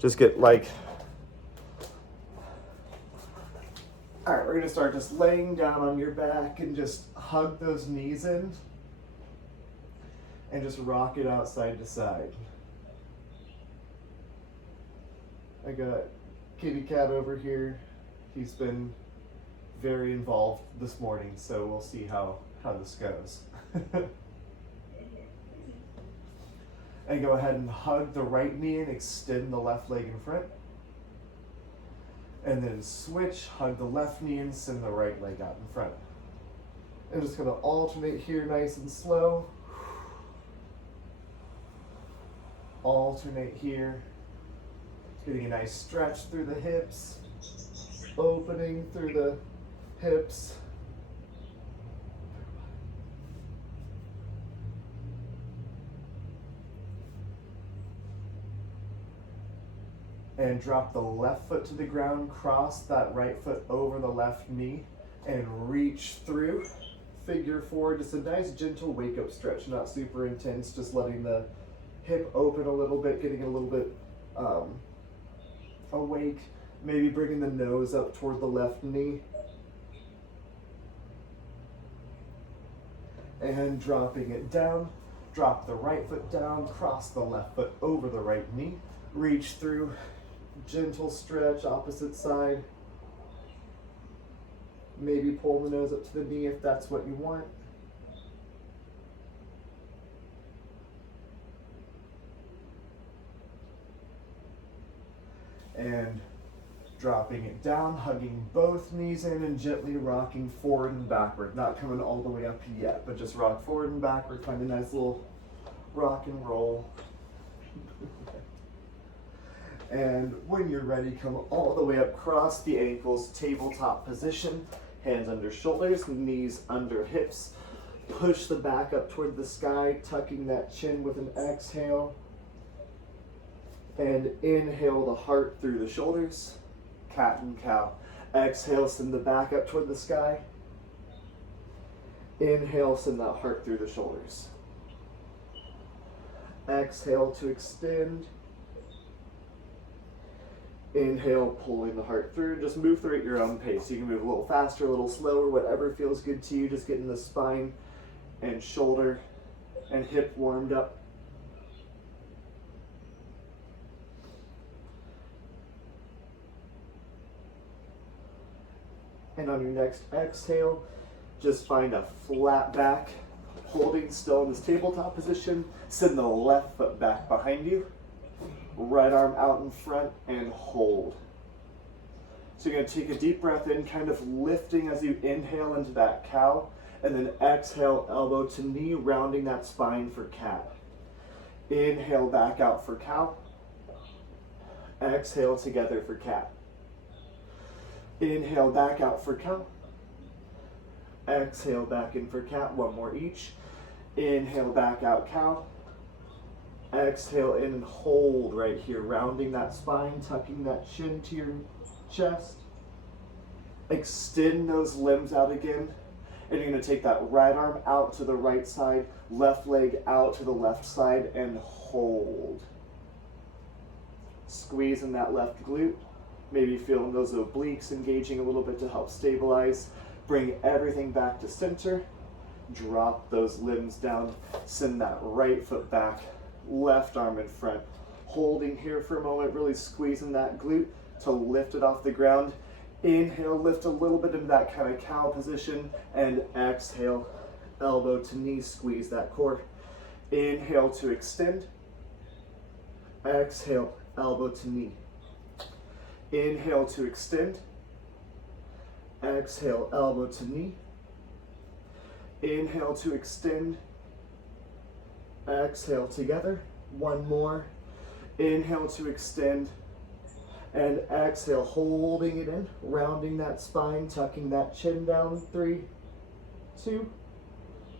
Just get like, all right, we're gonna start just laying down on your back and just hug those knees in and just rock it out side to side. I got kitty cat over here. He's been very involved this morning, so we'll see how this goes. And go ahead and hug the right knee and extend the left leg in front. And then switch, hug the left knee and send the right leg out in front. And just gonna alternate here nice and slow. Alternate here. Getting a nice stretch through the hips. Opening through the hips. And drop the left foot to the ground, cross that right foot over the left knee, and reach through. Figure four, just a nice gentle wake up stretch, not super intense, just letting the hip open a little bit, getting a little bit awake. Maybe bringing the nose up toward the left knee. And dropping it down. Drop the right foot down, cross the left foot over the right knee. Reach through, gentle stretch, opposite side. Maybe pull the nose up to the knee if that's what you want. And dropping it down, hugging both knees in and gently rocking forward and backward. Not coming all the way up yet, but just rock forward and backward. Find a nice little rock and roll. And when you're ready, come all the way up, cross the ankles, tabletop position, hands under shoulders, knees under hips. Push the back up toward the sky, tucking that chin with an exhale. And inhale the heart through the shoulders, cat and cow. Exhale, send the back up toward the sky. Inhale, send that heart through the shoulders. Exhale to extend. Inhale, pulling the heart through. Just move through at your own pace. You can move a little faster, a little slower, whatever feels good to you. Just getting the spine and shoulder and hip warmed up. And on your next exhale, just find a flat back, holding still in this tabletop position. Send the left foot back behind you. Right arm out in front and hold. So you're going to take a deep breath in, kind of lifting as you inhale into that cow, and then exhale, elbow to knee, rounding that spine for cat. Inhale back out for cow. Exhale together for cat. Inhale back out for cow. Exhale back in for cat. One more each. Inhale back out cow. Exhale in and hold right here, rounding that spine, tucking that chin to your chest. Extend those limbs out again. And you're going to take that right arm out to the right side, left leg out to the left side, and hold. Squeezing that left glute. Maybe feeling those obliques engaging a little bit to help stabilize. Bring everything back to center. Drop those limbs down. Send that right foot back. Left arm in front. Holding here for a moment, really squeezing that glute to lift it off the ground. Inhale, lift a little bit into that kind of cow position, and exhale, elbow to knee, squeeze that core. Inhale to extend. Exhale, elbow to knee. Inhale to extend. Exhale, elbow to knee. Inhale to extend. Exhale together. One more. Inhale to extend. And exhale, holding it in, rounding that spine, tucking that chin down. 3, 2,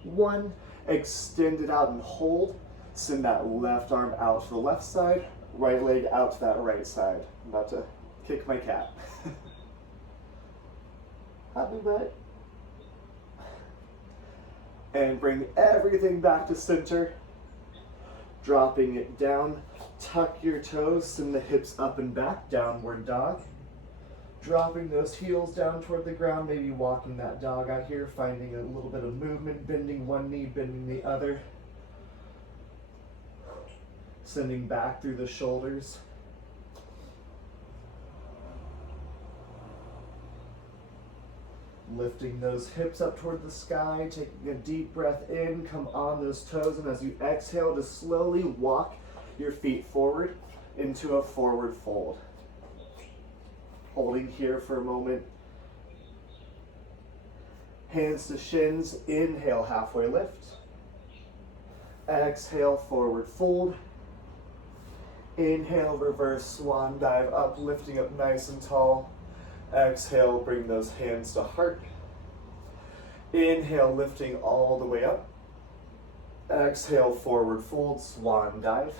1. Extend it out and hold. Send that left arm out to the left side, right leg out to that right side. I'm about to kick my cat. Happy butt. And bring everything back to center. Dropping it down, tuck your toes, send the hips up and back, downward dog. Dropping those heels down toward the ground, maybe walking that dog out here, finding a little bit of movement, bending one knee, bending the other. Sending back through the shoulders. Lifting those hips up toward the sky, taking a deep breath in, come on those toes, and as you exhale, just slowly walk your feet forward into a forward fold. Holding here for a moment. Hands to shins, inhale, halfway lift. Exhale, forward fold. Inhale, reverse swan dive up, lifting up nice and tall. Exhale, bring those hands to heart. Inhale, lifting all the way up. Exhale, forward fold, swan dive.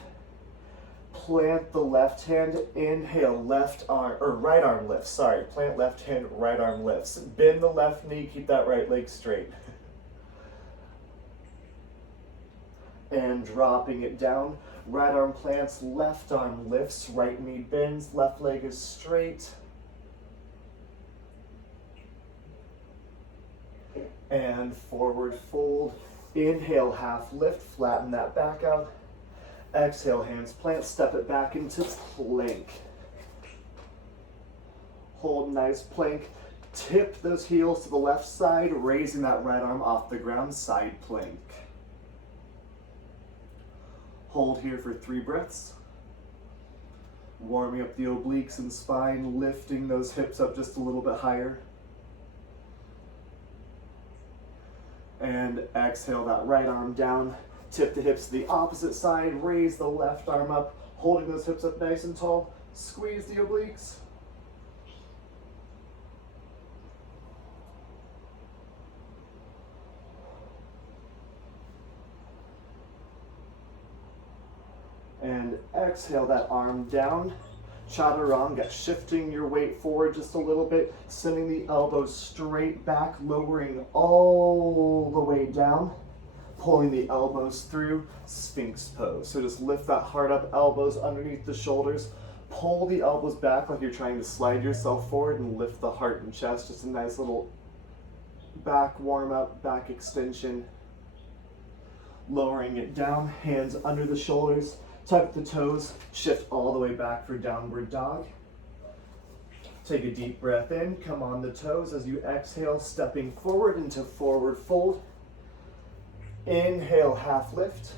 Plant the left hand, inhale, left arm, or right arm lifts, sorry. Plant left hand, right arm lifts. Bend the left knee, keep that right leg straight. And dropping it down, right arm plants, left arm lifts, right knee bends, left leg is straight. And forward fold. Inhale, half lift, flatten that back out. Exhale, hands plant, step it back into plank. Hold nice plank. Tip those heels to the left side, raising that right arm off the ground, side plank. Hold here for 3 breaths. Warming up the obliques and spine, lifting those hips up just a little bit higher. And exhale that right arm down. Tip the hips to the opposite side, raise the left arm up, holding those hips up nice and tall. Squeeze the obliques. And exhale that arm down. Chaturanga, shifting your weight forward just a little bit, sending the elbows straight back, lowering all the way down. Pulling the elbows through, Sphinx pose. So just lift that heart up, elbows underneath the shoulders. Pull the elbows back like you're trying to slide yourself forward and lift the heart and chest. Just a nice little back warm up, back extension. Lowering it down, hands under the shoulders. Tuck the toes, shift all the way back for downward dog. Take a deep breath in, come on the toes as you exhale, stepping forward into forward fold. Inhale, half lift.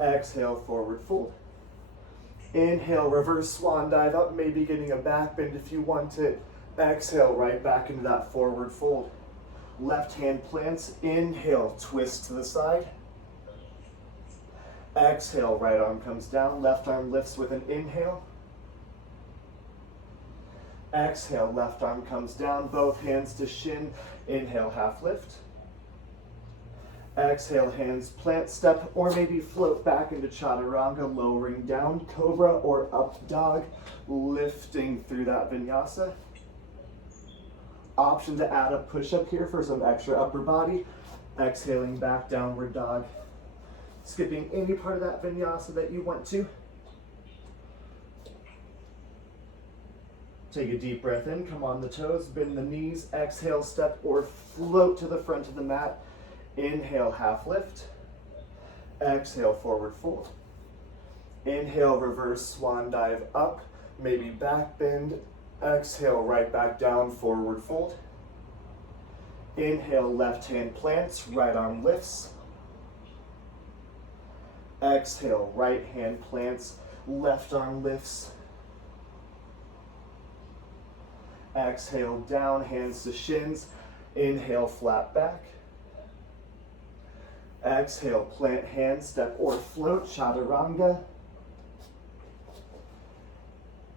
Exhale, forward fold. Inhale, reverse swan dive up, maybe getting a back bend if you want it. Exhale, right back into that forward fold. Left hand plants, inhale, twist to the side. Exhale, right arm comes down, left arm lifts with an inhale. Exhale, left arm comes down, both hands to shin. Inhale, half lift. Exhale, hands plant, step, or maybe float back into chaturanga, lowering down, cobra or up dog, lifting through that vinyasa. Option to add a push-up here for some extra upper body. Exhaling back, downward dog. Skipping any part of that vinyasa that you want to. Take a deep breath in, come on the toes, bend the knees, exhale, step or float to the front of the mat. Inhale, half lift. Exhale, forward fold. Inhale, reverse swan dive up, maybe back bend. Exhale, right back down, forward fold. Inhale, left hand plants, right arm lifts. Exhale, right hand plants, left arm lifts. Exhale, down, hands to shins. Inhale, flat back. Exhale, plant hands, step or float, chaturanga.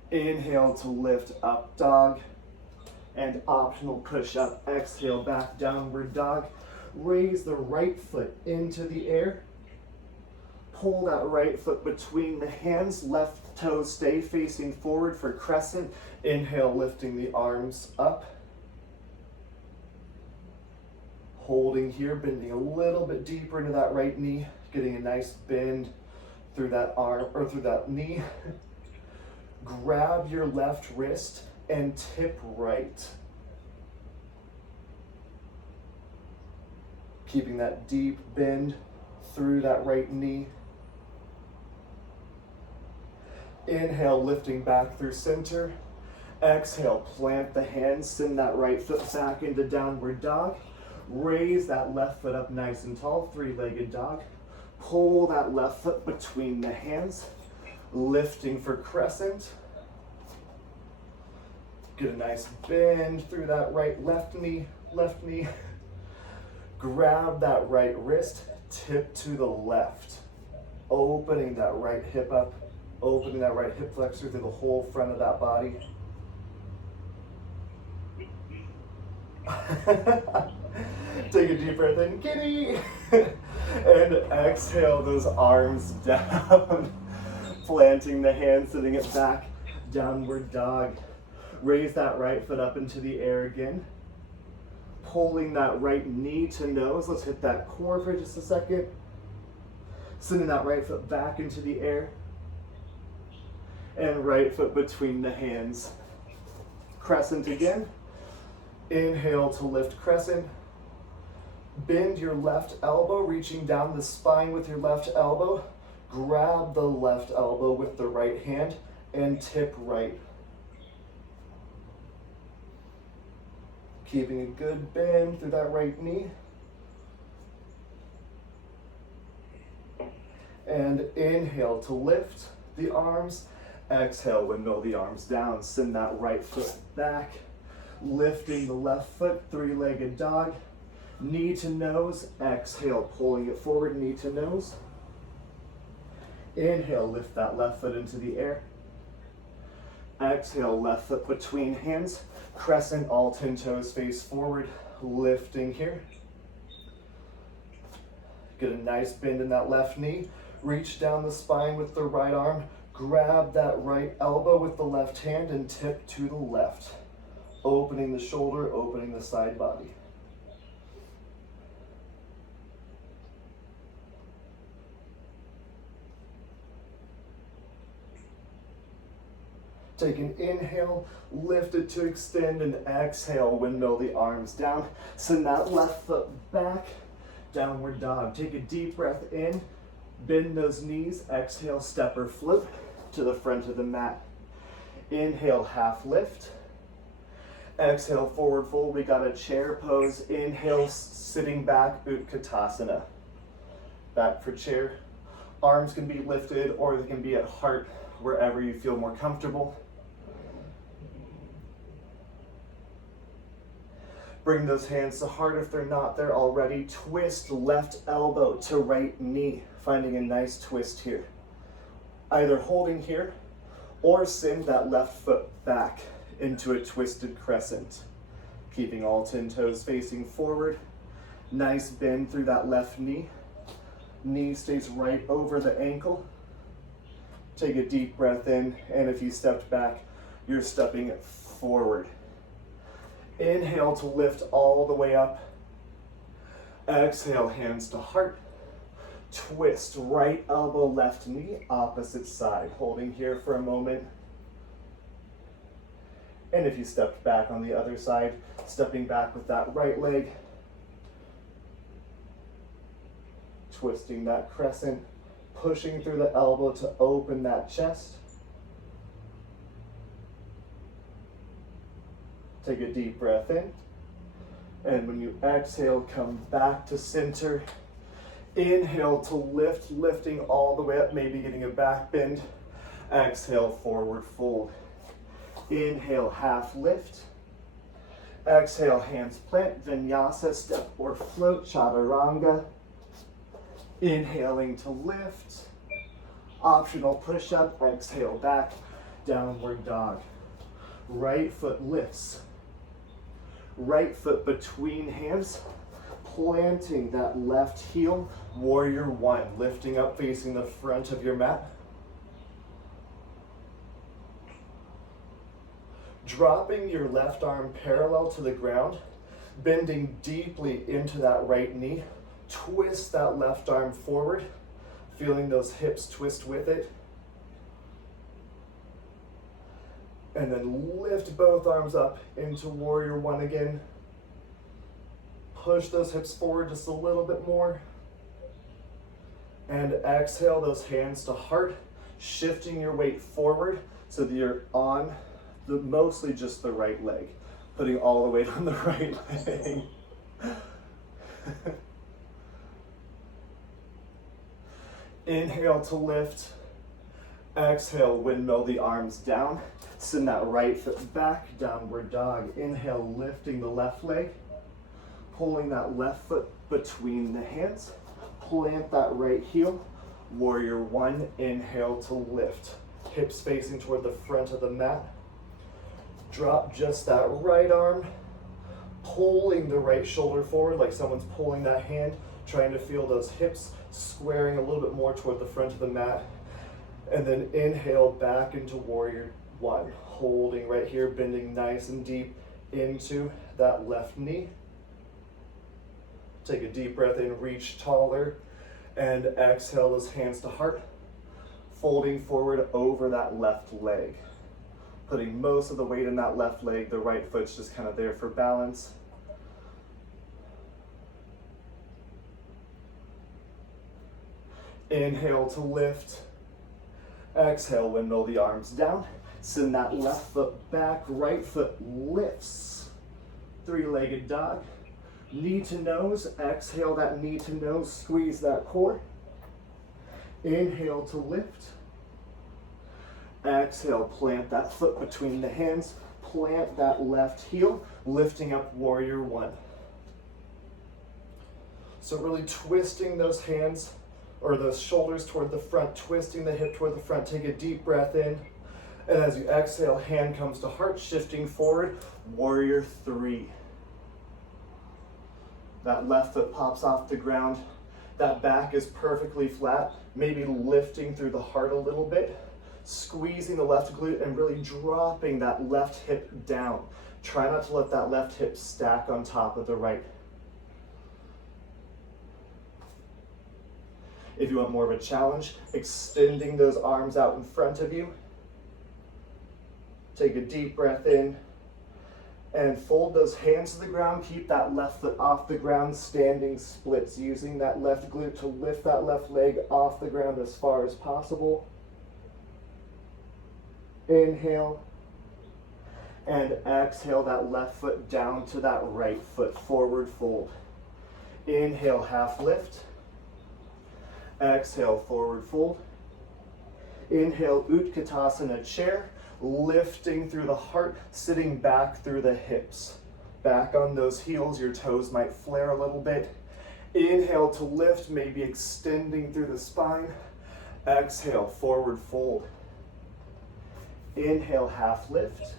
Inhale to lift, up dog. And optional push up. Exhale, back, downward dog. Raise the right foot into the air. Pull that right foot between the hands. Left toes stay facing forward for crescent. Inhale, lifting the arms up. Holding here, bending a little bit deeper into that right knee, getting a nice bend through that arm or through that knee. Grab your left wrist and tip right. Keeping that deep bend through that right knee. Inhale, lifting back through center. Exhale, plant the hands, send that right foot back into downward dog. Raise that left foot up nice and tall, three-legged dog. Pull that left foot between the hands, lifting for crescent. Get a nice bend through that right left knee. Grab that right wrist, tip to the left. Opening that right hip up, opening that right hip flexor through the whole front of that body. Take a deep breath in, kitty. And exhale those arms down. Planting the hands, sitting it back, downward dog. Raise that right foot up into the air again. Pulling that right knee to nose. Let's hit that core for just a second. Sending that right foot back into the air. And right foot between the hands. Crescent again. Inhale to lift crescent. Bend your left elbow, reaching down the spine with your left elbow. Grab the left elbow with the right hand and tip right. Keeping a good bend through that right knee. And inhale to lift the arms. Exhale, windmill the arms down. Send that right foot back. Lifting the left foot, three-legged dog. Knee to nose. Exhale, pulling it forward, knee to nose. Inhale, lift that left foot into the air. Exhale, left foot between hands. Crescent, all 10 toes face forward. Lifting here. Get a nice bend in that left knee. Reach down the spine with the right arm. Grab that right elbow with the left hand and tip to the left. Opening the shoulder, opening the side body. Take an inhale, lift it to extend, and exhale, windmill the arms down. Send that left foot back, downward dog. Take a deep breath in, bend those knees, exhale, step or flip to the front of the mat. Inhale, half lift. Exhale, forward fold. We got a chair pose. Inhale, sitting back, Utkatasana. Back for chair. Arms can be lifted or they can be at heart, wherever you feel more comfortable. Bring those hands to heart if they're not there already. Twist left elbow to right knee, finding a nice twist here. Either holding here or send that left foot back into a twisted crescent. Keeping all 10 toes facing forward. Nice bend through that left knee. Knee stays right over the ankle. Take a deep breath in, and if you stepped back, you're stepping forward. Inhale to lift all the way up. Exhale, hands to heart. Twist, right elbow, left knee, opposite side. Holding here for a moment. And if you stepped back on the other side, stepping back with that right leg. Twisting that crescent, pushing through the elbow to open that chest. Take a deep breath in. And when you exhale, come back to center. Inhale to lift, lifting all the way up, maybe getting a back bend. Exhale, forward fold. Inhale, half lift. Exhale, hands plant, vinyasa, step or float, chaturanga. Inhaling to lift. Optional push-up, exhale back, downward dog. Right foot lifts. Right foot between hands, planting that left heel, warrior one, lifting up facing the front of your mat. Dropping your left arm parallel to the ground, bending deeply into that right knee. Twist that left arm forward, Feeling those hips twist with it. And then lift both arms up into warrior one again. Push those hips forward just a little bit more. And exhale those hands to heart, shifting your weight forward so that you're on mostly just the right leg, putting all the weight on the right leg. Inhale to lift. Exhale, windmill the arms down. Send that right foot back, downward dog. Inhale, lifting the left leg. Pulling that left foot between the hands. Plant that right heel. Warrior one, inhale to lift. Hips facing toward the front of the mat. Drop just that right arm. Pulling the right shoulder forward like someone's pulling that hand. Trying to feel those hips squaring a little bit more toward the front of the mat. And then inhale back into warrior one. Holding right here, bending nice and deep into that left knee. Take a deep breath in, reach taller, and exhale those hands to heart. Folding forward over that left leg. Putting most of the weight in that left leg, the right foot's just kind of there for balance. Inhale to lift. Exhale, windmill the arms down. Send that left foot back, right foot lifts. Three-legged dog. Knee to nose, exhale that knee to nose, squeeze that core. Inhale to lift. Exhale, plant that foot between the hands, plant that left heel, lifting up warrior one. So really twisting those hands or those shoulders toward the front, twisting the hip toward the front. Take a deep breath in. And as you exhale, hand comes to heart, shifting forward, warrior three. That left foot pops off the ground. That back is perfectly flat, maybe lifting through the heart a little bit, squeezing the left glute and really dropping that left hip down. Try not to let that left hip stack on top of the right. If you want more of a challenge, extending those arms out in front of you. Take a deep breath in and fold those hands to the ground. Keep that left foot off the ground, standing splits, using that left glute to lift that left leg off the ground as far as possible. Inhale. And exhale that left foot down to that right foot, forward fold. Inhale, half lift. Exhale, forward fold. Inhale, Utkatasana chair, lifting through the heart, sitting back through the hips. Back on those heels, your toes might flare a little bit. Inhale to lift, maybe extending through the spine. Exhale, forward fold. Inhale, half lift.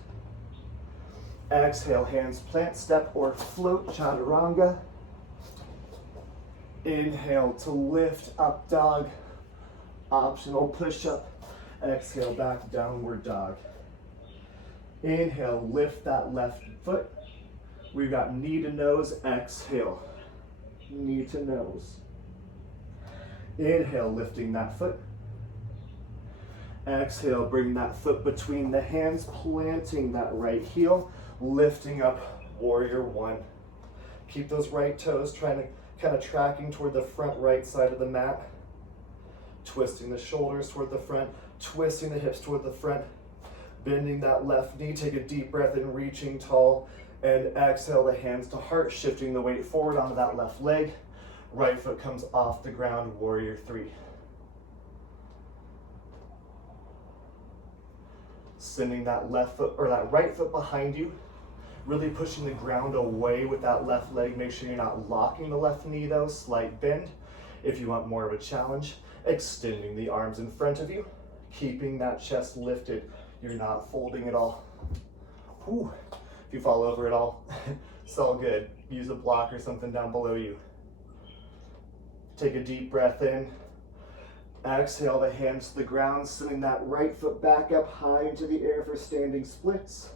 Exhale, hands plant, step or float, chaturanga. Inhale to lift, up dog, optional push-up. Exhale, back, downward dog. Inhale, lift that left foot. We've got knee to nose, exhale, knee to nose. Inhale, lifting that foot. Exhale, bring that foot between the hands, planting that right heel, lifting up warrior one. Keep those right toes trying to kind of tracking toward the front right side of the mat. Twisting the shoulders toward the front, twisting the hips toward the front, bending that left knee. Take a deep breath in, reaching tall, and exhale the hands to heart, shifting the weight forward onto that left leg. Right foot comes off the ground, warrior three. Sending that left foot or that right foot behind you, really pushing the ground away with that left leg. Make sure you're not locking the left knee though, slight bend. If you want more of a challenge, extending the arms in front of you, keeping that chest lifted. You're not folding at all. Whew. If you fall over at all, it's all good. Use a block or something down below you. Take a deep breath in. Exhale the hands to the ground, sending that right foot back up high into the air for standing splits.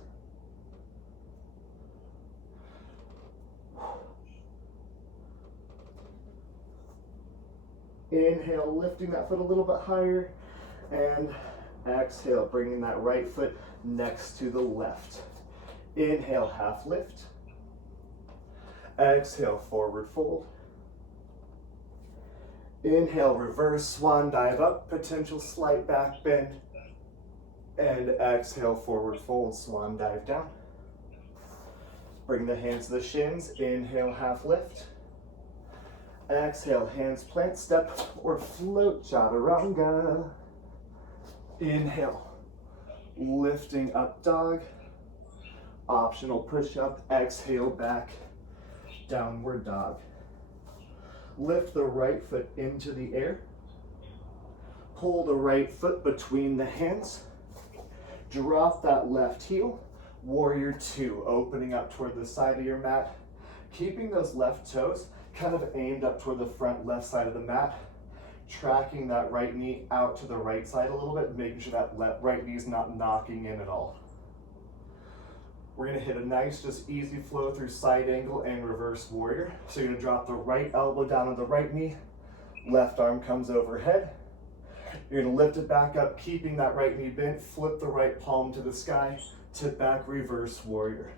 Inhale, lifting that foot a little bit higher. And exhale, bringing that right foot next to the left. Inhale, half lift. Exhale, forward fold. Inhale, reverse swan dive up, potential slight back bend. And exhale, forward fold, swan dive down. Bring the hands to the shins. Inhale, half lift. Exhale, hands plant, step or float, chaturanga. Inhale, lifting up dog. Optional push up. Exhale, back, downward dog. Lift the right foot into the air. Pull the right foot between the hands. Drop that left heel. Warrior two, opening up toward the side of your mat. Keeping those left toes kind of aimed up toward the front left side of the mat. Tracking that right knee out to the right side a little bit, making sure that right knee is not knocking in at all. We're gonna hit a nice, just easy flow through side angle and reverse warrior. So you're gonna drop the right elbow down on the right knee, left arm comes overhead. You're gonna lift it back up, keeping that right knee bent, flip the right palm to the sky, tip back, reverse warrior.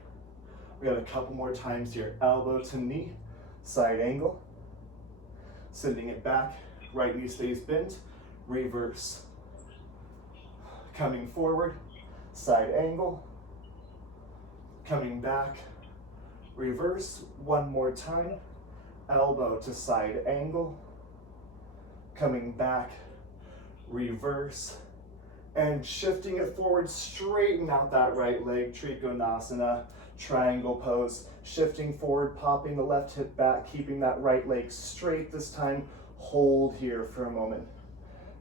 We got a couple more times here. Elbow to knee, side angle. Sending it back, right knee stays bent, reverse. Coming forward, side angle. Coming back, reverse, one more time. Elbow to side angle. Coming back, reverse. And shifting it forward, straighten out that right leg, Trikonasana, triangle pose. Shifting forward, popping the left hip back, keeping that right leg straight this time. Hold here for a moment.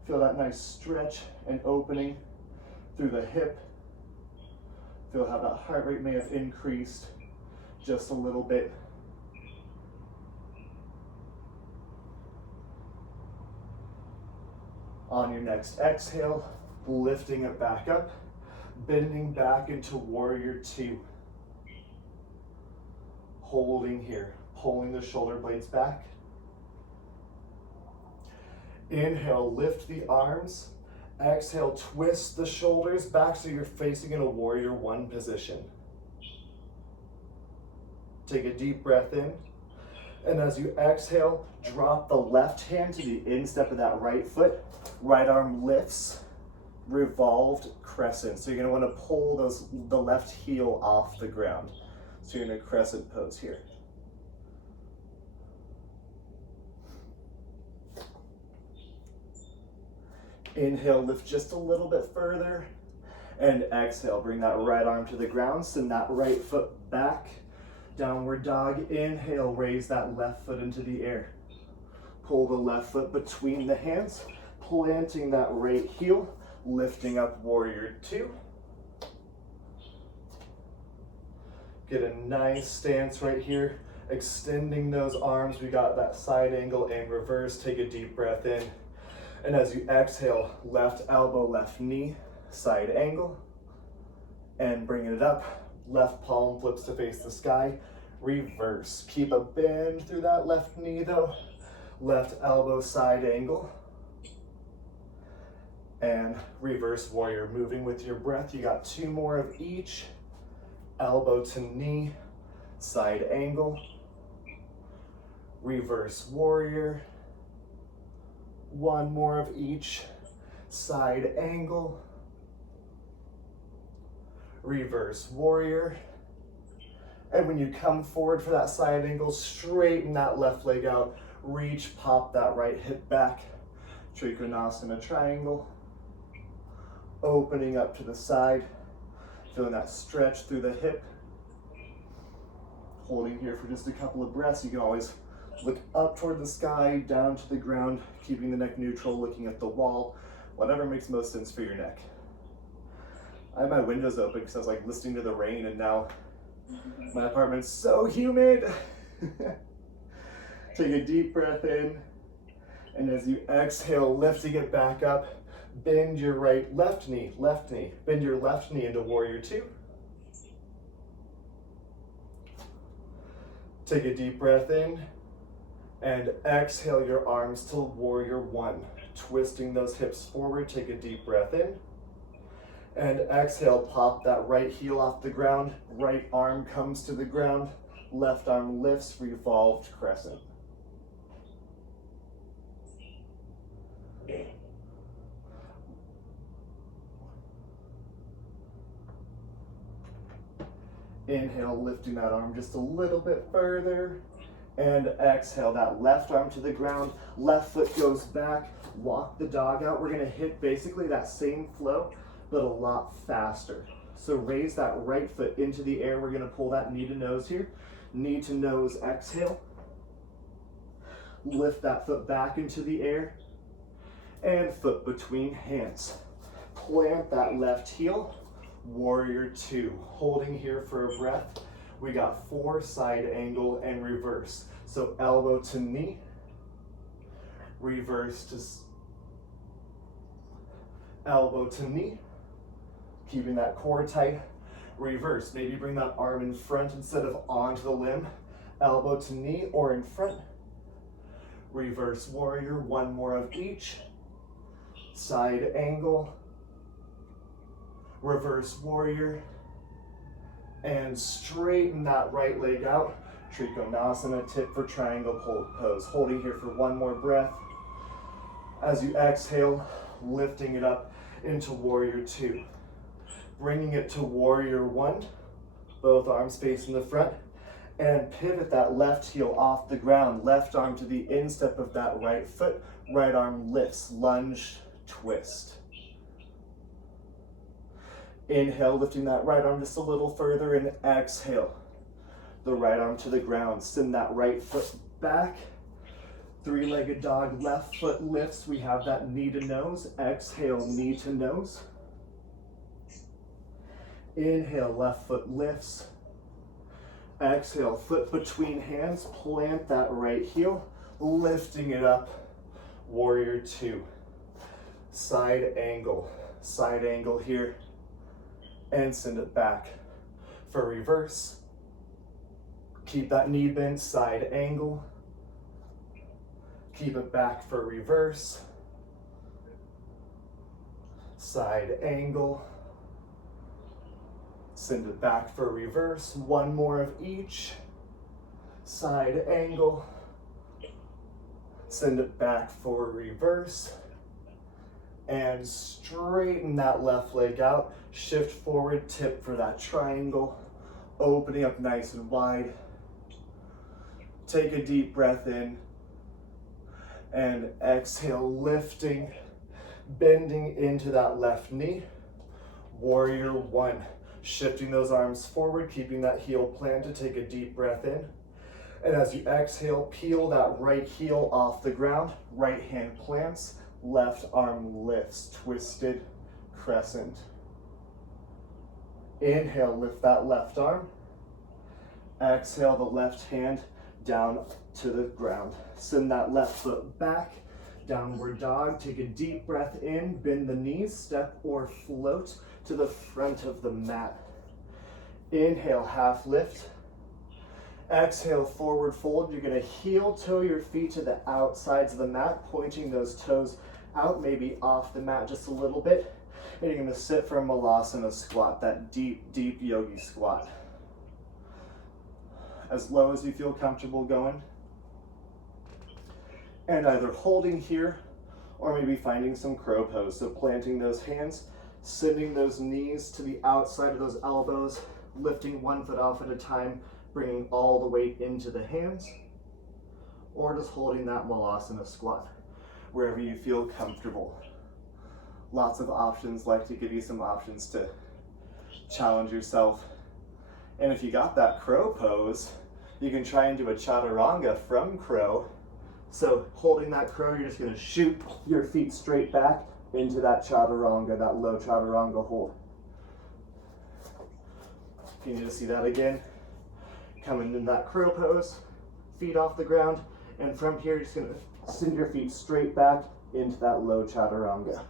Feel that nice stretch and opening through the hip. Feel how that heart rate may have increased just a little bit. On your next exhale, lifting it back up, bending back into warrior two. Holding here, pulling the shoulder blades back. Inhale, lift the arms. Exhale, twist the shoulders back so you're facing in a warrior one position. Take a deep breath in. And as you exhale, drop the left hand to the instep of that right foot. Right arm lifts, revolved crescent. So you're gonna wanna pull the left heel off the ground. So you're in a crescent pose here. Inhale, lift just a little bit further. And exhale, bring that right arm to the ground. Send that right foot back. Downward dog. Inhale, raise that left foot into the air. Pull the left foot between the hands. Planting that right heel. Lifting up warrior two. Get a nice stance right here. Extending those arms. We got that side angle and reverse. Take a deep breath in. And as you exhale, left elbow, left knee, side angle. And bringing it up. Left palm flips to face the sky. Reverse. Keep a bend through that left knee though. Left elbow, side angle. And reverse warrior. Moving with your breath. You got two more of each. Elbow to knee, side angle. Reverse warrior. One more of each. Side angle. Reverse warrior. And when you come forward for that side angle, straighten that left leg out. Reach, pop that right hip back. Trikonasana triangle. Opening up to the side. Feeling that stretch through the hip. Holding here for just a couple of breaths. You can always look up toward the sky, down to the ground, keeping the neck neutral, looking at the wall, whatever makes most sense for your neck. I have my windows open because I was like listening to the rain, and now my apartment's so humid. Take a deep breath in, and as you exhale, lifting it back up, bend your left knee, bend your left knee into warrior two. Take a deep breath in, And exhale your arms to warrior one. Twisting those hips forward, take a deep breath in. And exhale, pop that right heel off the ground. Right arm comes to the ground. Left arm lifts, revolved crescent. Inhale, lifting that arm just a little bit further. And exhale, that left arm to the ground. Left foot goes back. Walk the dog out. We're gonna hit basically that same flow, but a lot faster. So raise that right foot into the air. We're gonna pull that knee to nose here. Knee to nose, exhale. Lift that foot back into the air. And foot between hands. Plant that left heel. Warrior two. Holding here for a breath. We got 4 side angle and reverse. So elbow to knee. Reverse to elbow to knee. Keeping that core tight. Reverse. Maybe bring that arm in front instead of onto the limb. Elbow to knee or in front. Reverse warrior. One more of each. Side angle. Reverse warrior. And straighten that right leg out. Trikonasana, tip for triangle pose. Holding here for one more breath. As you exhale, lifting it up into warrior two. Bringing it to warrior one. Both arms facing the front. And pivot that left heel off the ground. Left arm to the instep of that right foot. Right arm lifts, lunge, twist. Inhale, lifting that right arm just a little further, and exhale. The right arm to the ground. Send that right foot back. 3-legged dog, left foot lifts. We have that knee to nose. Exhale, knee to nose. Inhale, left foot lifts. Exhale, foot between hands. Plant that right heel, lifting it up. Warrior two. Side angle here. And send it back for reverse. Keep that knee bent, side angle. Keep it back for reverse. Side angle. Send it back for reverse. One more of each. Side angle. Send it back for reverse. And straighten that left leg out. Shift forward, tip for that triangle. Opening up nice and wide. Take a deep breath in. And exhale, lifting, bending into that left knee. Warrior one. Shifting those arms forward, keeping that heel planted. Take a deep breath in. And as you exhale, peel that right heel off the ground. Right hand plants. Left arm lifts, twisted crescent. Inhale, lift that left arm. Exhale, the left hand down to the ground. Send that left foot back, downward dog. Take a deep breath in, bend the knees, step or float to the front of the mat. Inhale, half lift. Exhale, forward fold. You're gonna heel toe your feet to the outsides of the mat, pointing those toes out, maybe off the mat just a little bit. And you're gonna sit for a Malasana squat, that deep, deep yogi squat. As low as you feel comfortable going. And either holding here or maybe finding some crow pose. So planting those hands, sending those knees to the outside of those elbows, lifting one foot off at a time, bringing all the weight into the hands, or just holding that Malasana squat, wherever you feel comfortable. Lots of options, like to give you some options to challenge yourself. And if you got that crow pose, you can try and do a chaturanga from crow. So holding that crow, you're just gonna shoot your feet straight back into that chaturanga, that low chaturanga hold. Can you just see that again? Coming in that crow pose, feet off the ground, and from here, you're just gonna send your feet straight back into that low chaturanga.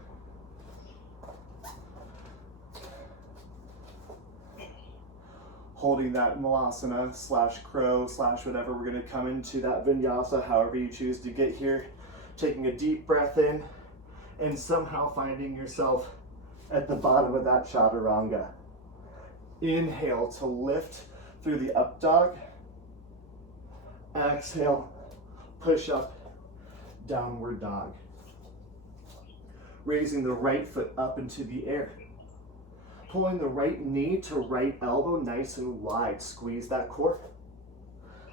Holding that malasana slash crow slash whatever, we're gonna come into that vinyasa, however you choose to get here. Taking a deep breath in and somehow finding yourself at the bottom of that chaturanga. Inhale to lift through the up dog. Exhale, push up, downward dog. Raising the right foot up into the air. Pulling the right knee to right elbow nice and wide. Squeeze that core.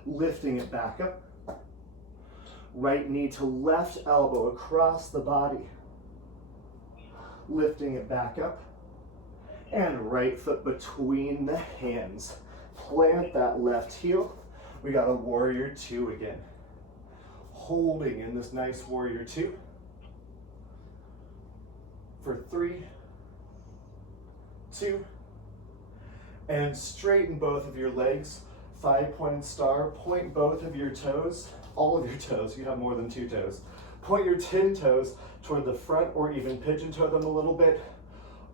Lifting it back up. Right knee to left elbow across the body. Lifting it back up. And right foot between the hands. Plant that left heel. We got a warrior two again. Holding in this nice warrior two. For 3, 2, and straighten both of your legs. 5-pointed star, point both of your toes, all of your toes, you have more than 2 toes. Point your 10 toes toward the front or even pigeon toe them a little bit.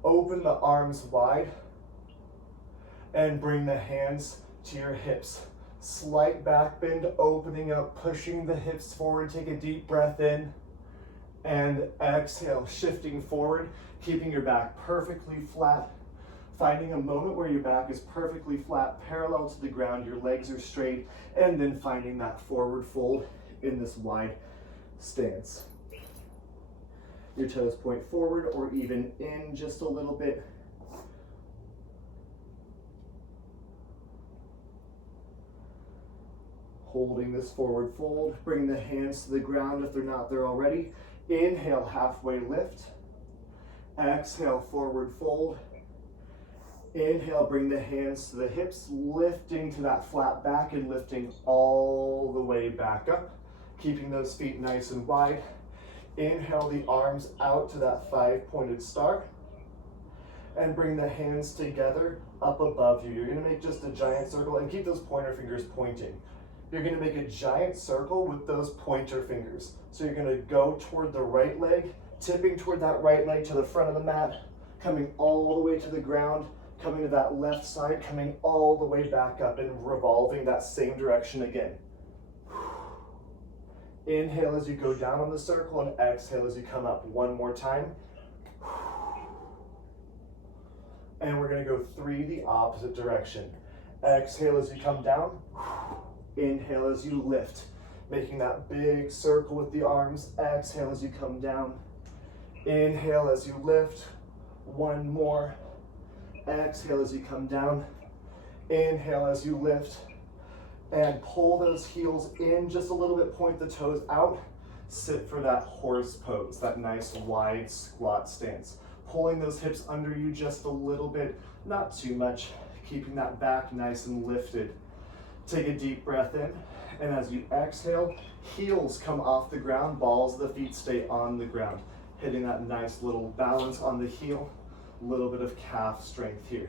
Open the arms wide and bring the hands to your hips. Slight back bend, opening up, pushing the hips forward. Take a deep breath in and exhale, shifting forward, keeping your back perfectly flat. Finding a moment where your back is perfectly flat, parallel to the ground, your legs are straight, and then finding that forward fold in this wide stance. Your toes point forward or even in just a little bit. Holding this forward fold, bring the hands to the ground if they're not there already. Inhale, halfway lift. Exhale, forward fold. Inhale, bring the hands to the hips, lifting to that flat back and lifting all the way back up. Keeping those feet nice and wide. Inhale the arms out to that 5-pointed star. And bring the hands together up above you. You're gonna make just a giant circle and keep those pointer fingers pointing. You're gonna make a giant circle with those pointer fingers. So you're gonna go toward the right leg, tipping toward that right leg to the front of the mat, coming all the way to the ground, coming to that left side, coming all the way back up and revolving that same direction again. Inhale as you go down on the circle and exhale as you come up one more time. And we're gonna go 3 the opposite direction. Exhale as you come down. Inhale as you lift, making that big circle with the arms. Exhale as you come down. Inhale as you lift. One more. Exhale as you come down. Inhale as you lift. And pull those heels in just a little bit, point the toes out. Sit for that horse pose, that nice wide squat stance. Pulling those hips under you just a little bit, not too much. Keeping that back nice and lifted. Take a deep breath in, and as you exhale, heels come off the ground, balls of the feet stay on the ground. Hitting that nice little balance on the heel, a little bit of calf strength here.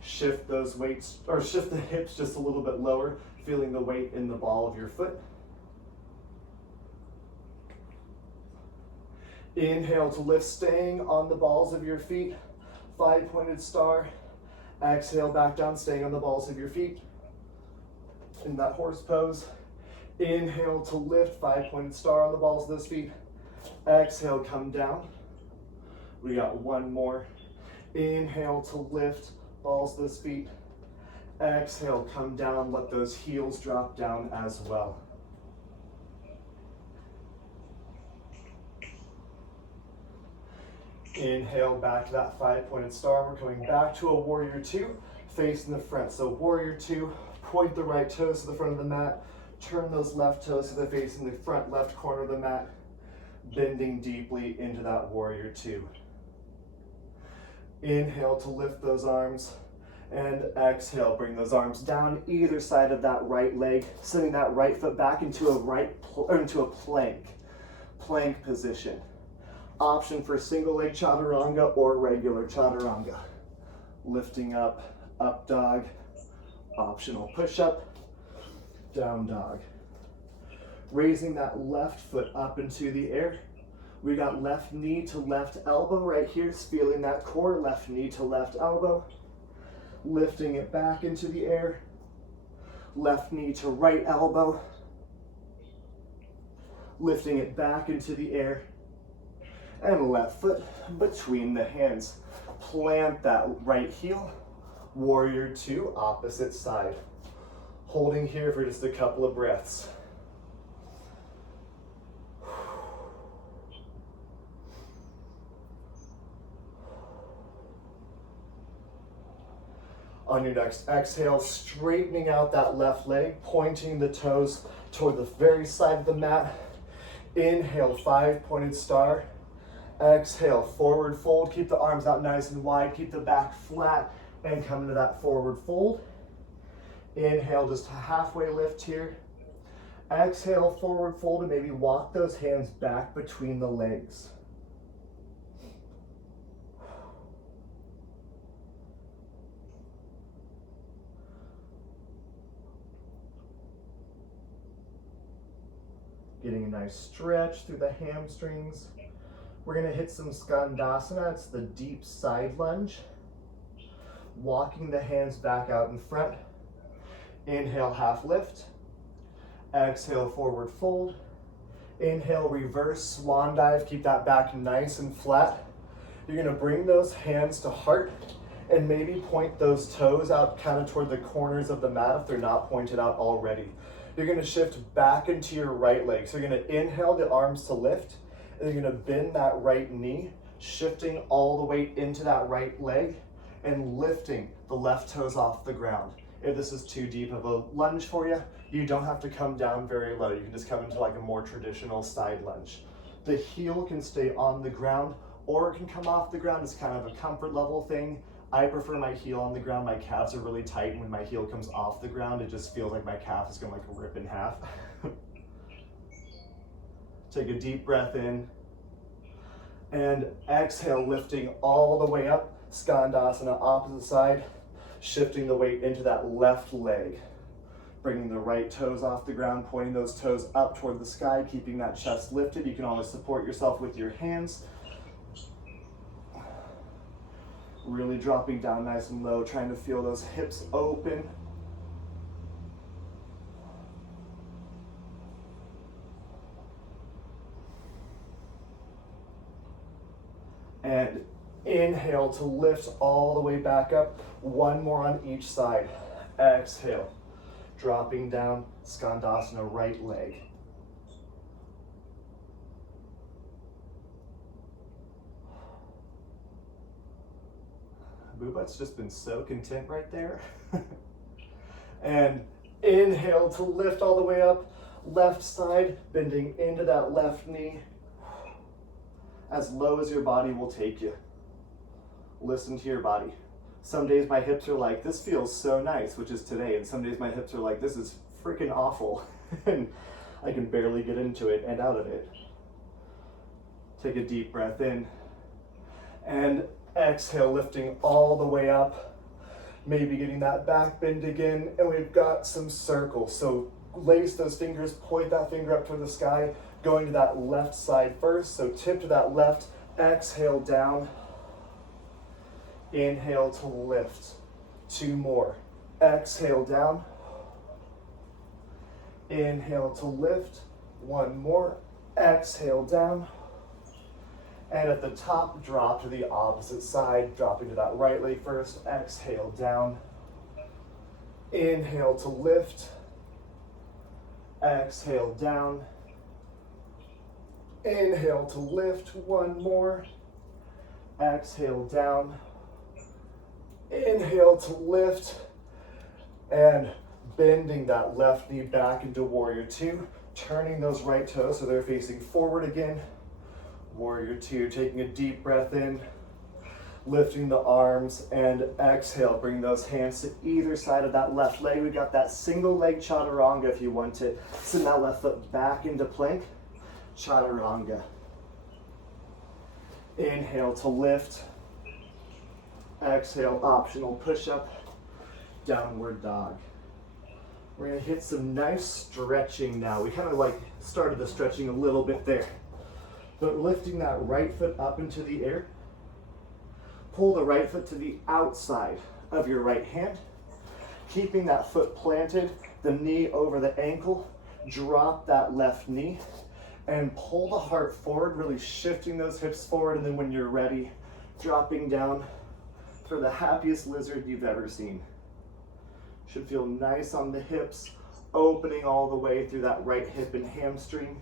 Shift those weights, or shift the hips just a little bit lower, feeling the weight in the ball of your foot. Inhale to lift, staying on the balls of your feet. 5-pointed star. Exhale back down, staying on the balls of your feet. In that horse pose. Inhale to lift, 5-pointed star on the balls of those feet. Exhale, come down. We got one more. Inhale to lift, balls of those feet. Exhale, come down, let those heels drop down as well. Inhale back to that 5-pointed star. We're coming back to a warrior two, facing the front. So warrior two, point the right toes to the front of the mat, turn those left toes so they're facing the front left corner of the mat, bending deeply into that warrior two. Inhale to lift those arms, and exhale, bring those arms down either side of that right leg, sending that right foot back into a plank position. Option for single leg chaturanga or regular chaturanga. Lifting up, up dog, optional push up, down dog. Raising that left foot up into the air. We got left knee to left elbow right here, feeling that core, left knee to left elbow. lifting it back into the air. Left knee to right elbow, lifting it back into the air, and left foot between the hands. Plant that right heel, warrior two, opposite side. Holding here for just a couple of breaths. On your next exhale, straightening out that left leg, pointing the toes toward the very side of the mat. Inhale, 5-pointed star. Exhale, forward fold. Keep the arms out nice and wide. Keep the back flat and come into that forward fold. Inhale, just a halfway lift here. Exhale, forward fold, and maybe walk those hands back between the legs. Getting a nice stretch through the hamstrings. We're gonna hit some Skandasana. It's the deep side lunge. Walking the hands back out in front. Inhale, half lift. Exhale, forward fold. Inhale, reverse swan dive. Keep that back nice and flat. You're gonna bring those hands to heart and maybe point those toes out kind of toward the corners of the mat if they're not pointed out already. You're gonna shift back into your right leg. So you're gonna inhale the arms to lift, and you're gonna bend that right knee, shifting all the weight into that right leg, and lifting the left toes off the ground. If this is too deep of a lunge for you, you don't have to come down very low. You can just come into like a more traditional side lunge. The heel can stay on the ground, or it can come off the ground. It's kind of a comfort level thing. I prefer my heel on the ground. My calves are really tight, and when my heel comes off the ground, it just feels like my calf is gonna like rip in half. Take a deep breath in, and exhale, lifting all the way up. Skandasana, opposite side, shifting the weight into that left leg. Bringing the right toes off the ground, pointing those toes up toward the sky, keeping that chest lifted. You can always support yourself with your hands. Really dropping down nice and low, trying to feel those hips open. And inhale to lift all the way back up. One more on each side. Exhale, dropping down, Skandasana, right leg. Bubba's just been so content right there. And inhale to lift all the way up, left side, bending into that left knee, as low as your body will take you. Listen to your body. Some days my hips are like, this feels so nice, which is today, and some days my hips are like, this is freaking awful, and I can barely get into it and out of it. Take a deep breath in, and exhale, lifting all the way up, maybe getting that back bend again, and we've got some circles. So lace those fingers, point that finger up toward the sky, going to that left side first. So tip to that left, exhale down, inhale to lift. 2 more. Exhale down, inhale to lift. 1 more, exhale down. And at the top, drop to the opposite side, dropping to that right leg first. Exhale down. Inhale to lift. Exhale down. Inhale to lift. 1 more. Exhale down. Inhale to lift. And bending that left knee back into warrior two. Turning those right toes so they're facing forward again. Warrior two, taking a deep breath in, lifting the arms, and exhale. Bring those hands to either side of that left leg. We got that single leg chaturanga if you want to. Send that left foot back into plank, chaturanga. Inhale to lift. Exhale, optional push-up, downward dog. We're gonna hit some nice stretching now. We kind of like started the stretching a little bit there. But lifting that right foot up into the air, pull the right foot to the outside of your right hand. Keeping that foot planted, the knee over the ankle, drop that left knee, and pull the heart forward, really shifting those hips forward, and then when you're ready, dropping down for the happiest lizard you've ever seen. Should feel nice on the hips, opening all the way through that right hip and hamstring.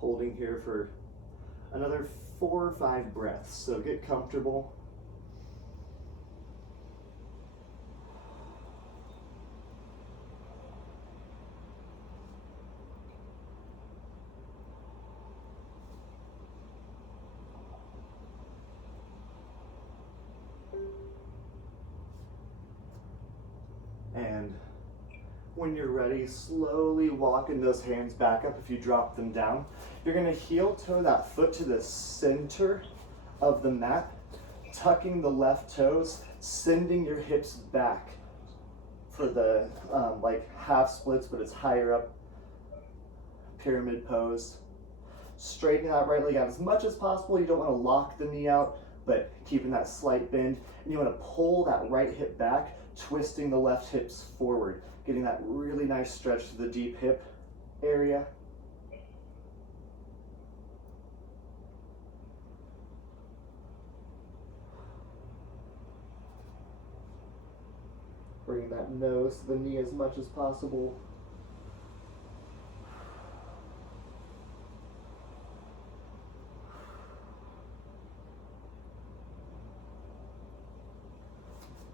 Holding here for another 4 or 5 breaths, so get comfortable. And when you're ready, slowly walking those hands back up if you drop them down. You're gonna heel toe that foot to the center of the mat, tucking the left toes, sending your hips back for the like half splits, but it's higher up, pyramid pose. Straightening that right leg out as much as possible. You don't wanna lock the knee out, but keeping that slight bend. And you wanna pull that right hip back, twisting the left hips forward, getting that really nice stretch to the deep hip area. Bring that nose to the knee as much as possible.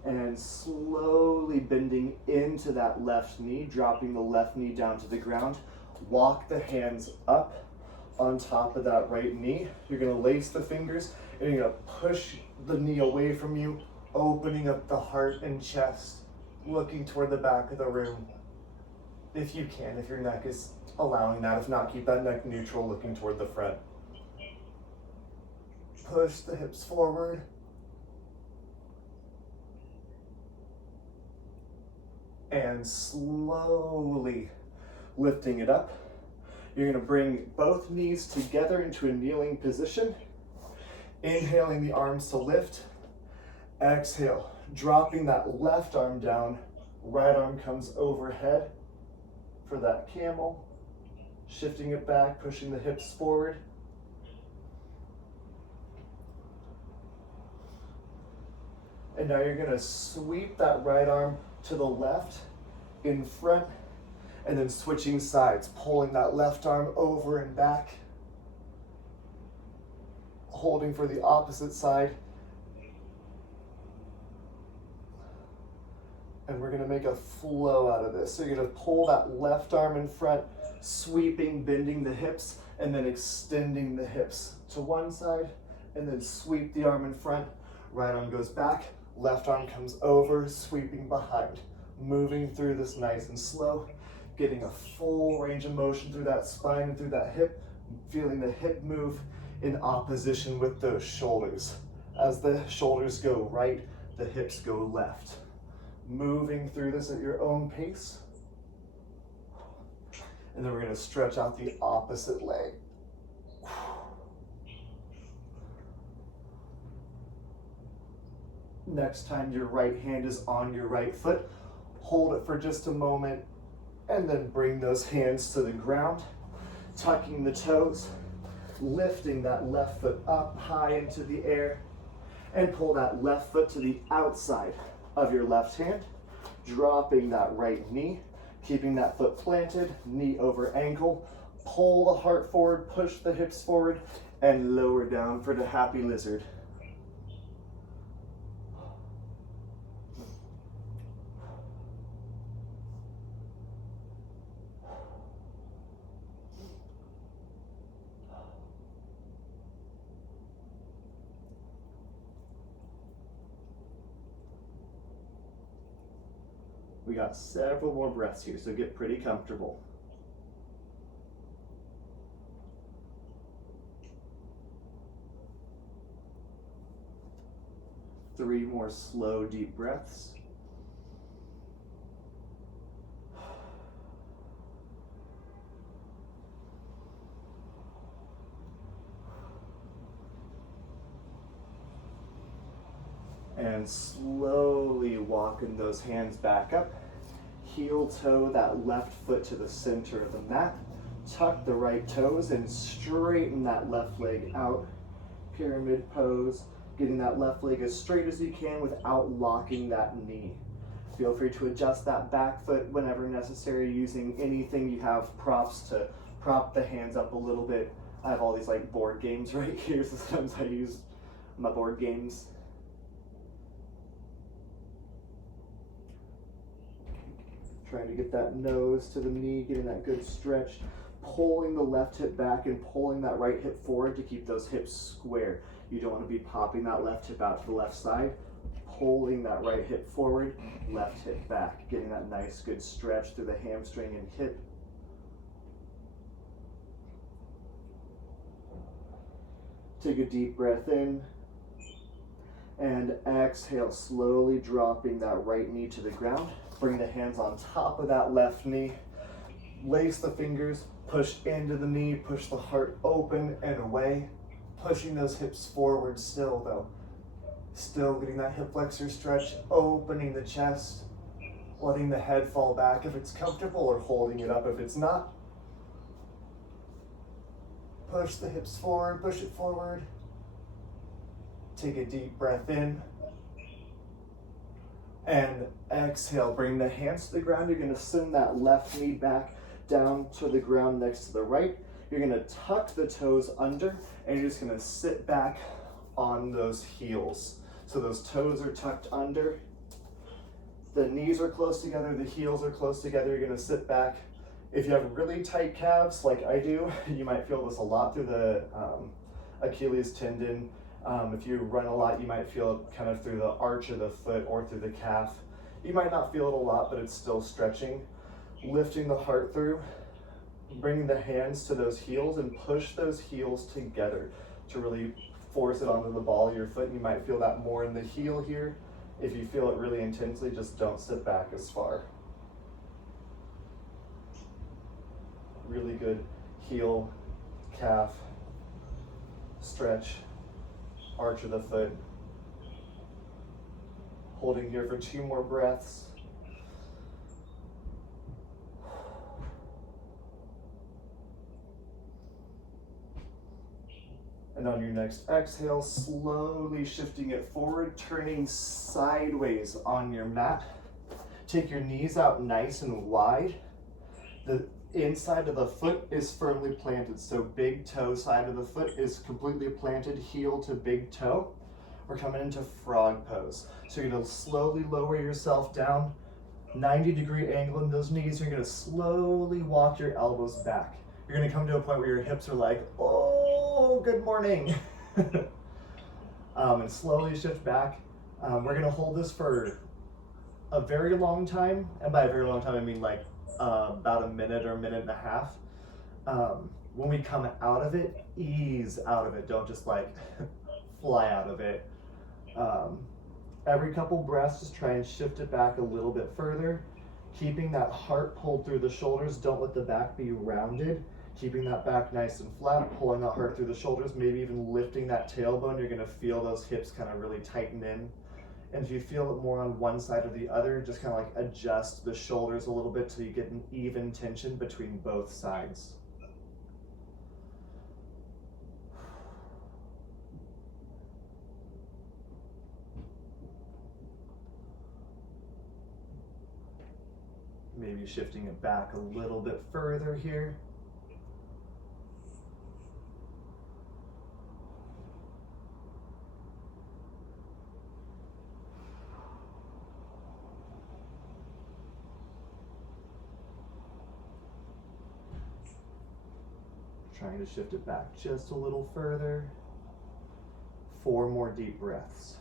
And slowly bending into that left knee, dropping the left knee down to the ground. Walk the hands up on top of that right knee. You're gonna lace the fingers and you're gonna push the knee away from you, opening up the heart and chest, looking toward the back of the room. If you can, if your neck is allowing that. If not, keep that neck neutral, looking toward the front. Push the hips forward. And slowly lifting it up. You're gonna bring both knees together into a kneeling position. Inhaling the arms to lift. Exhale, dropping that left arm down. Right arm comes overhead for that camel. Shifting it back, pushing the hips forward. And now you're gonna sweep that right arm to the left, in front, and then switching sides, pulling that left arm over and back, holding for the opposite side. And we're gonna make a flow out of this. So you're gonna pull that left arm in front, sweeping, bending the hips, and then extending the hips to one side, and then sweep the arm in front, right arm goes back, left arm comes over, sweeping behind. Moving through this nice and slow, getting a full range of motion through that spine and through that hip, feeling the hip move in opposition with those shoulders. As the shoulders go right, the hips go left. Moving through this at your own pace. And then we're gonna stretch out the opposite leg. Next time your right hand is on your right foot, hold it for just a moment, and then bring those hands to the ground, tucking the toes, lifting that left foot up high into the air, and pull that left foot to the outside of your left hand, dropping that right knee, keeping that foot planted, knee over ankle, pull the heart forward, push the hips forward, and lower down for the happy lizard. We got several more breaths here, so get pretty comfortable. Three more slow, deep breaths. And slowly walking those hands back up. Heel toe that left foot to the center of the mat. Tuck the right toes and straighten that left leg out. Pyramid pose, getting that left leg as straight as you can without locking that knee. Feel free to adjust that back foot whenever necessary, using anything you have, props to prop the hands up a little bit. I have all these like board games right here, so sometimes I use my board games. Trying to get that nose to the knee, getting that good stretch. Pulling the left hip back and pulling that right hip forward to keep those hips square. You don't want to be popping that left hip out to the left side. Pulling that right hip forward, left hip back. Getting that nice good stretch through the hamstring and hip. Take a deep breath in. And exhale, slowly dropping that right knee to the ground. Bring the hands on top of that left knee. Lace the fingers, push into the knee, push the heart open and away. Pushing those hips forward still though. Still getting that hip flexor stretch, opening the chest, letting the head fall back if it's comfortable or holding it up if it's not. Push the hips forward, push it forward. Take a deep breath in. And exhale, bring the hands to the ground. You're gonna send that left knee back down to the ground next to the right. You're gonna tuck the toes under and you're just gonna sit back on those heels. So those toes are tucked under. The knees are close together, the heels are close together. You're gonna sit back. If you have really tight calves, like I do, you might feel this a lot through the Achilles tendon. If you run a lot, you might feel it kind of through the arch of the foot or through the calf. You might not feel it a lot, but it's still stretching. Lifting the heart through, bringing the hands to those heels and push those heels together to really force it onto the ball of your foot. You might feel that more in the heel here. If you feel it really intensely, just don't sit back as far. Really good heel, calf, stretch, arch of the foot. Holding here for 2 more breaths. And on your next exhale, slowly shifting it forward, turning sideways on your mat. Take your knees out nice and wide. The inside of the foot is firmly planted, so big toe side of the foot is completely planted, heel to big toe. We're coming into frog pose. So you're gonna slowly lower yourself down, 90-degree angle in those knees. You're gonna slowly walk your elbows back. You're gonna come to a point where your hips are like, oh, good morning. And slowly shift back. We're gonna hold this for a very long time. And by a very long time, I mean like about a minute or a minute and a half. When we come out of it, ease out of it. Don't just like fly out of it. Every couple breaths, just try and shift it back a little bit further. Keeping that heart pulled through the shoulders. Don't let the back be rounded. Keeping that back nice and flat, pulling that heart through the shoulders, maybe even lifting that tailbone. You're gonna feel those hips kind of really tighten in. And if you feel it more on one side or the other, just kind of like adjust the shoulders a little bit till you get an even tension between both sides. Maybe shifting it back a little bit further here. Trying to shift it back just a little further. 4 more deep breaths.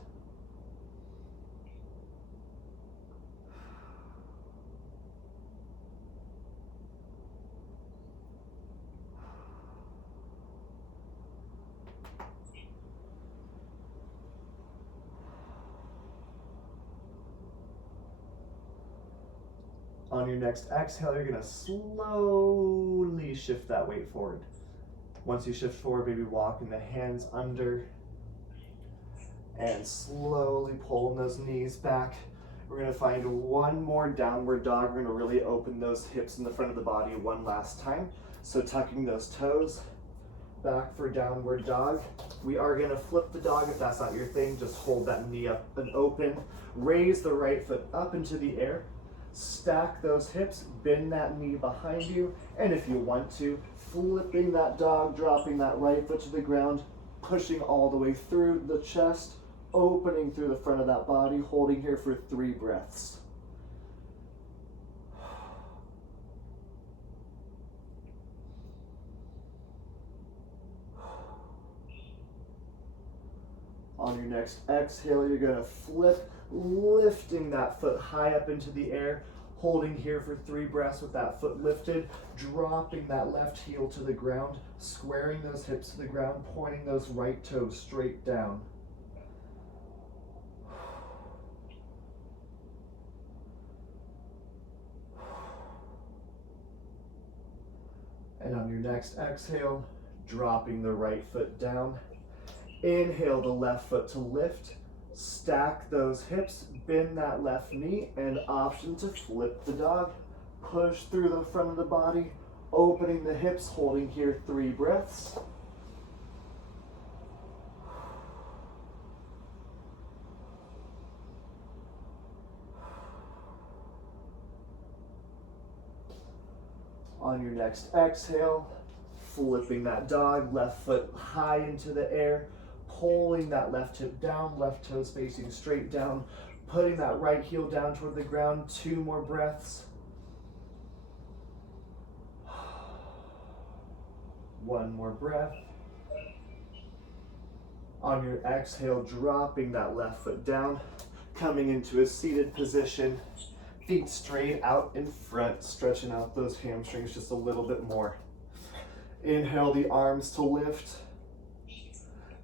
On your next exhale, you're gonna slowly shift that weight forward. Once you shift forward, maybe walking the hands under And slowly pulling those knees back. We're gonna find one more downward dog. We're gonna really open those hips in the front of the body one last time. So tucking those toes back for downward dog. We are gonna flip the dog if that's not your thing. Just hold that knee up and open. Raise the right foot up into the air. Stack those hips, bend that knee behind you. And if you want to, flipping that dog, dropping that right foot to the ground, pushing all the way through the chest, opening through the front of that body, holding here for 3 breaths. On your next exhale, you're gonna flip, lifting that foot high up into the air, holding here for 3 breaths with that foot lifted, dropping that left heel to the ground, squaring those hips to the ground, pointing those right toes straight down. And on your next exhale, dropping the right foot down. Inhale the left foot to lift, stack those hips, bend that left knee, and option to flip the dog. Push through the front of the body, opening the hips, holding here 3 breaths. On your next exhale, flipping that dog, left foot high into the air, pulling that left hip down, left toes facing straight down, putting that right heel down toward the ground. 2 more breaths. 1 more breath. On your exhale, dropping that left foot down, coming into a seated position, feet straight out in front, stretching out those hamstrings just a little bit more. Inhale the arms to lift.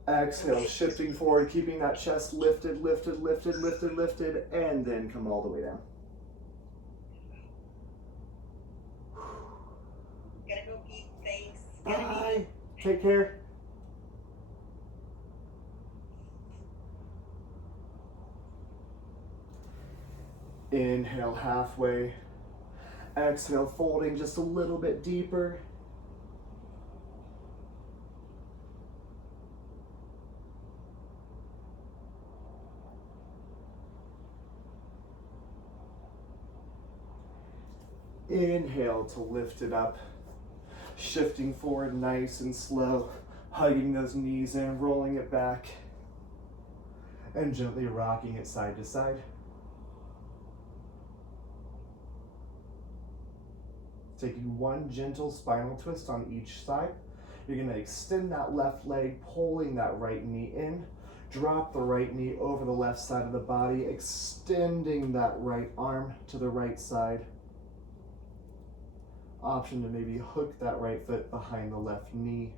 Exhale, shifting forward, keeping that chest lifted, lifted, lifted, lifted, lifted, and then come all the way down. Gotta go eat, thanks. Bye. Take care. Inhale halfway. Exhale, folding just a little bit deeper. Inhale to lift it up, shifting forward nice and slow, hugging those knees in, rolling it back, and gently rocking it side to side. Taking 1 gentle spinal twist on each side. You're gonna extend that left leg, pulling that right knee in, drop the right knee over the left side of the body, extending that right arm to the right side. Option to maybe hook that right foot behind the left knee.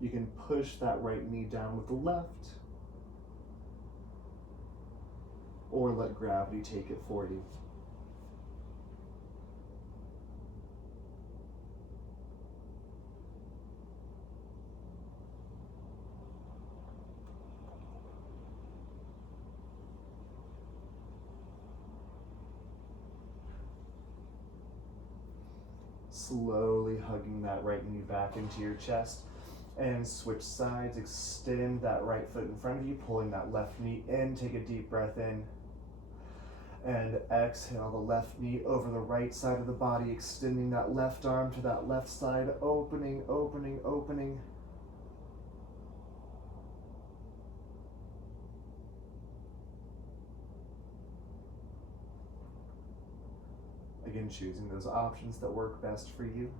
You can push that right knee down with the left, or let gravity take it for you. Slowly hugging that right knee back into your chest, and switch sides. Extend that right foot in front of you, pulling that left knee in. Take a deep breath in, and exhale the left knee over the right side of the body, extending that left arm to that left side, opening, opening, opening. Again, choosing those options that work best for you.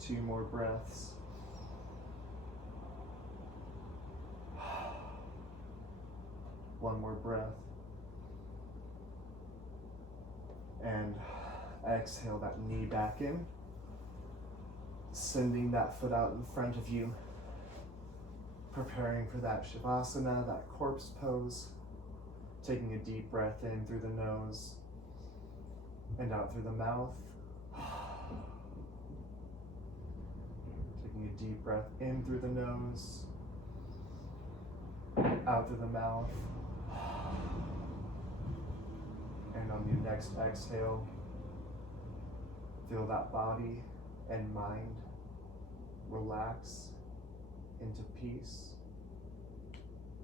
Two more breaths. One more breath. And exhale that knee back in, sending that foot out in front of you, Preparing for that Shavasana, that corpse pose. Taking a deep breath in through the nose and out through the mouth. Taking a deep breath in through the nose, out through the mouth. And on your next exhale, feel that body and mind relax into peace,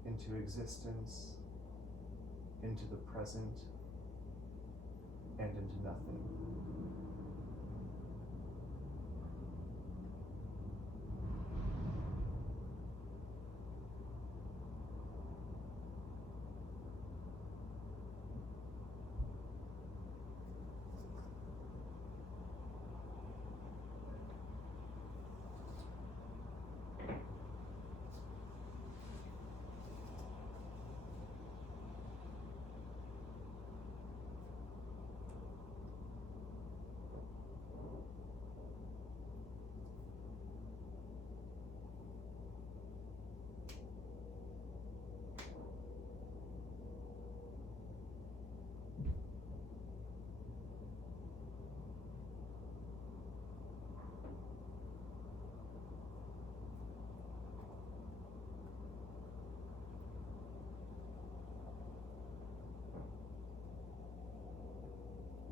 into existence, into the present, and into nothing.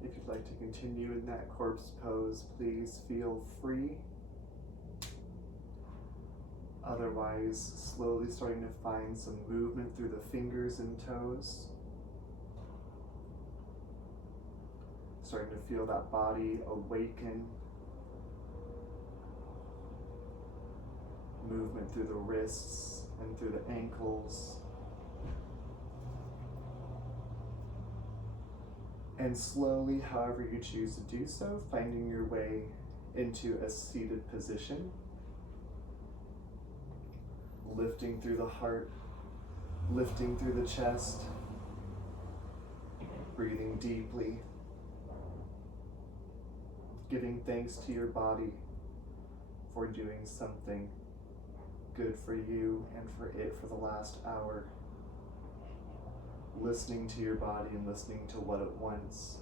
If you'd like to continue in that corpse pose, please feel free. Otherwise, slowly starting to find some movement through the fingers and toes. Starting to feel that body awaken. Movement through the wrists and through the ankles. And slowly, however you choose to do so, finding your way into a seated position. Lifting through the heart, lifting through the chest, breathing deeply, giving thanks to your body for doing something good for you and for it for the last hour. Listening to your body and listening to what it wants.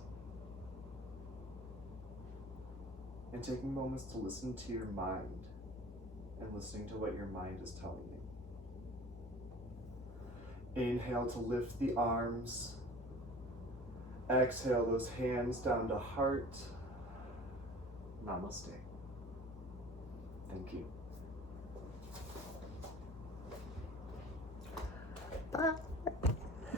And taking moments to listen to your mind and listening to what your mind is telling you. Inhale to lift the arms. Exhale those hands down to heart. Namaste. Thank you. Bye.